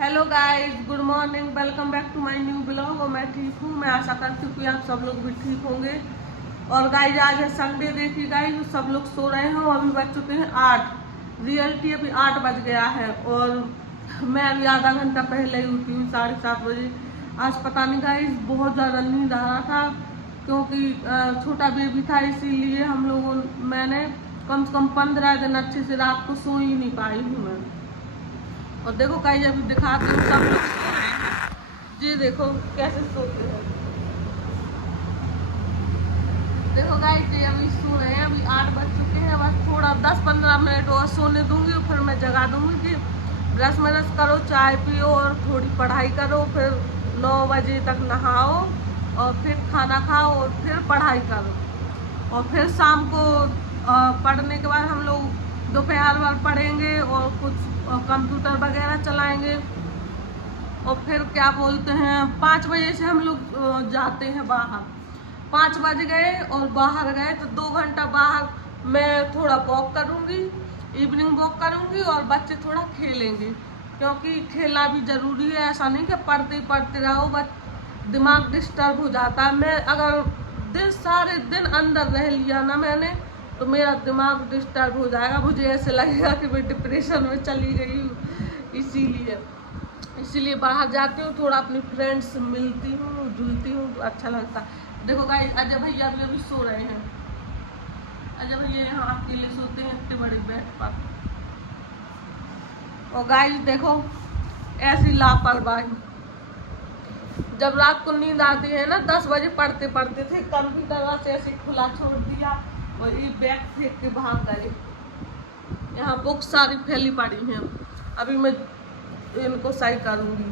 Hello guys, good morning, welcome back to my new blog. और मैं ठीक हूँ। मैं आशा करती हूँ कि आप सब लोग भी ठीक होंगे। और गाइस आज है संडे। देखिए गाइस, सब लोग सो रहे हैं और अभी बज चुके हैं 8। रियलिटी अभी 8 बज गया है और मैं अभी आधा घंटा पहले ही उठी हूँ, 7:30 बजे। आज पता नहीं गाइस, बहुत ज़्यादा नींद आ रहा था क्योंकि छोटा बेबी था, इसीलिए मैंने कम से कम 15 दिन अच्छे से रात को सो ही नहीं पाई हूँ मैं। और देखो गाइस, अभी दिखाती हूँ सब लोग सो रहे हैं। जी देखो कैसे सोते हैं। देखो गाइस, ये अभी सो रहे हैं। अभी 8 बज चुके हैं। बस थोड़ा 10-15 मिनट और सोने दूंगी और फिर मैं जगा दूंगी कि ब्रश व्रश करो, चाय पियो और थोड़ी पढ़ाई करो। फिर 9 बजे तक नहाओ और फिर खाना खाओ और फिर पढ़ाई करो। और फिर शाम को पढ़ने के बाद हम लोग दोपहर भर पढ़ेंगे और कुछ कंप्यूटर वगैरह चलाएंगे। और फिर क्या बोलते हैं, 5 बजे से हम लोग जाते हैं बाहर। 5 बज गए और बाहर गए तो 2 घंटा बाहर मैं थोड़ा वॉक करूँगी, इवनिंग वॉक करूँगी और बच्चे थोड़ा खेलेंगे क्योंकि खेलना भी ज़रूरी है। ऐसा नहीं कि पढ़ते ही पढ़ते रहो, बस दिमाग डिस्टर्ब हो जाता है। मैं अगर सारे दिन अंदर रह लिया ना मैंने, तो मेरा दिमाग डिस्टर्ब हो जाएगा। मुझे ऐसे लगेगा कि मैं डिप्रेशन में चली गई हूँ। इसीलिए बाहर जाती हूँ, थोड़ा अपनी फ्रेंड्स से मिलती हूँ, जुलती हूँ, तो अच्छा लगता है। देखो गाइस, अजय भैया अभी सो रहे हैं। अजय भैया यहाँ अकेले सोते हैं इतने बड़े बेड पर। और गाइस देखो, ऐसी लापरवाही। जब रात को नींद आती है ना, 10 बजे पढ़ते पढ़ते थे, कभी दरवाजा ऐसे खुला छोड़ दिया और ये बैग फेंक के भाग गए। यहाँ बुक सारी फैली पड़ी हैं। अभी मैं इनको सही करूँगी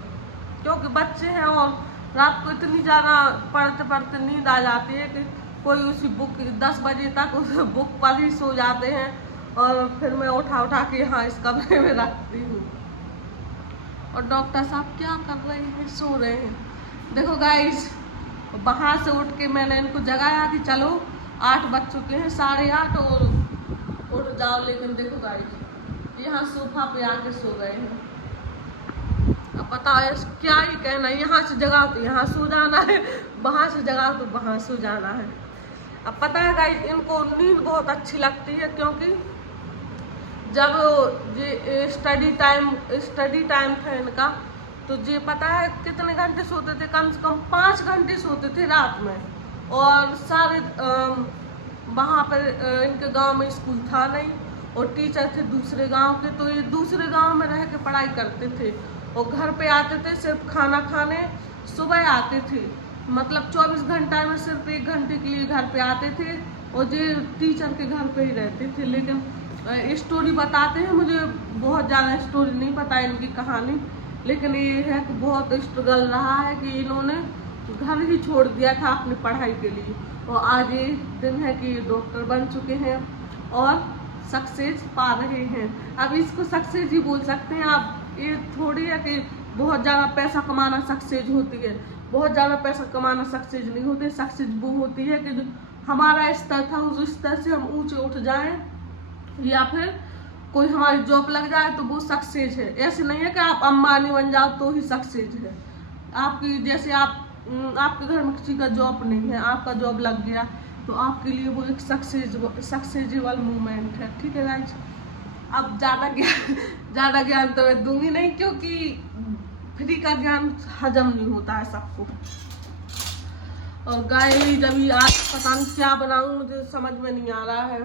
क्योंकि बच्चे हैं और रात को इतनी ज़्यादा पढ़ते पढ़ते नींद आ जाती है कि कोई उसी बुक 10 बजे तक उस बुक पर ही सो जाते हैं। और फिर मैं उठा के यहाँ इस कमरे में रखती हूँ। और डॉक्टर साहब क्या कर रहे हैं? सो रहे हैं। देखो गाइस, वहाँ से उठ के मैंने इनको जगाया कि चलो 8 बज चुके हैं, 8:30 और उठ जाओ। लेकिन देखो गाइस, यहाँ सोफा पे आके सो गए हैं। अब पता है क्या ही कहना, यहाँ से जगा तो यहाँ सो जाना है, वहाँ से जगा तो वहाँ सो जाना है। अब पता है गाइस, इनको नींद बहुत अच्छी लगती है क्योंकि जब ये स्टडी टाइम था इनका, तो ये पता है कितने घंटे सोते थे? कम से कम 5 घंटे सोते थे रात में। और सारे वहाँ पर इनके गांव में स्कूल था नहीं और टीचर थे दूसरे गांव के, तो ये दूसरे गांव में रह के पढ़ाई करते थे और घर पे आते थे सिर्फ खाना खाने। सुबह आते थे, मतलब 24 घंटा में सिर्फ 1 घंटे के लिए घर पे आते थे और ये टीचर के घर पे ही रहते थे। लेकिन स्टोरी बताते हैं, मुझे बहुत ज़्यादा स्टोरी नहीं पता इनकी कहानी, लेकिन ये है कि बहुत स्ट्रगल रहा है कि इन्होंने घर ही छोड़ दिया था अपनी पढ़ाई के लिए। और आज ये दिन है कि ये डॉक्टर बन चुके हैं और सक्सेस पा रहे हैं। अब इसको सक्सेस ही बोल सकते हैं आप। ये थोड़ी है कि बहुत ज़्यादा पैसा कमाना सक्सेस होती है। बहुत ज़्यादा पैसा कमाना सक्सेस नहीं होती। सक्सेस वो होती है कि जो हमारा स्तर था उस स्तर से हम ऊँचे उठ जाएं, या फिर कोई हमारी जॉब लग जाए तो वो सक्सेस है। ऐसे नहीं है कि आप अंबानी बन जाओ तो ही सक्सेस है। आपकी जैसे आपके घर में किसी का जॉब नहीं है, आपका जॉब लग गया तो आपके लिए वो एक सक्सेसिबल मूवमेंट है। ठीक है गाइस, अब ज़्यादा ज्ञान तो मैं दूंगी नहीं क्योंकि फ्री का ज्ञान हजम नहीं होता है सबको। और गाइस, अभी आज पता नहीं क्या बनाऊं, मुझे समझ में नहीं आ रहा है।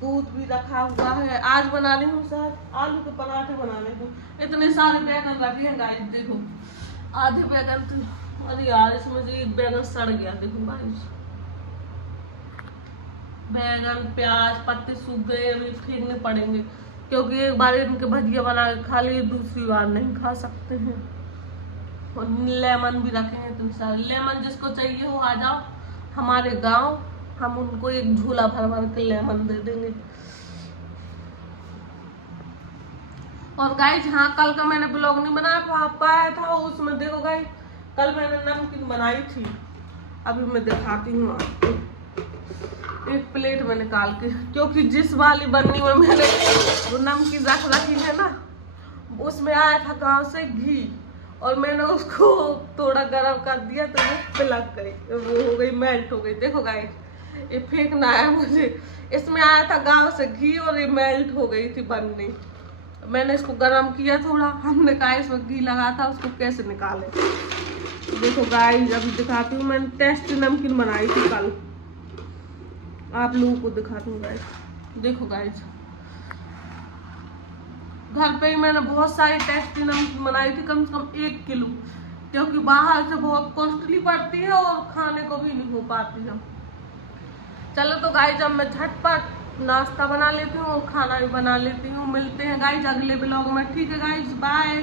दूध भी रखा हुआ है। आज बना रही हूँ सर आलू के पराठे बनाने को। इतने सारे बैगन रखे हैं गाइस, देखो आधे बैगन तो, अरे यार इसमें से एक बैगन सड़ गया। देखो गाइस, बैगन प्याज पत्ते सूख गए, अभी फेंकने पड़ेंगे क्योंकि एक बार इनके भजिया बना के खा लिए, दूसरी बार नहीं खा सकते हैं। और लेमन भी रखे हैं इतने सारे। लेमन जिसको चाहिए हो आ जाओ हमारे गाँव, हम उनको एक झूला भर भर के लेमन दे देंगे। और गाइस, हाँ कल का मैंने ब्लॉग नहीं बना पाया था, उसमें देखो गाइस, कल मैंने नमकीन बनाई थी। अभी मैं दिखाती हूँ आपको। एक प्लेट में निकाल के, क्योंकि जिस वाली बन्नी में मैंने वो नमकीन रखी है ना, उसमें आया था गांव से घी, और मैंने उसको थोड़ा गर्म कर दिया तो वो पिलक गई, वो हो गई मेल्ट हो गई। देखो गाइस, ये फेंकना है मुझे। इसमें आया था गांव से घी और ये मेल्ट हो गई थी बननी। मैंने इसको गर्म किया थोड़ा, हमने कहा इसमें घी लगा था, उसको कैसे निकाले। देखो गाइस, अभी दिखाती हूँ। मैंने टेस्टी नमकीन बनाई थी कल, आप लोगों को दिखाती हूँ गाइस। देखो गाइस, घर पे ही मैंने बहुत सारी टेस्टी नमकीन बनाई थी, कम से कम 1 किलो, क्योंकि बाहर से बहुत कॉस्टली पड़ती है और खाने को भी नहीं हो पाती है। चलो तो गाइस, अब मैं झटपट नाश्ता बना लेती हूँ और खाना भी बना लेती हूँ। मिलते हैं गाइस अगले ब्लॉग में, ठीक है गाइस, बाय।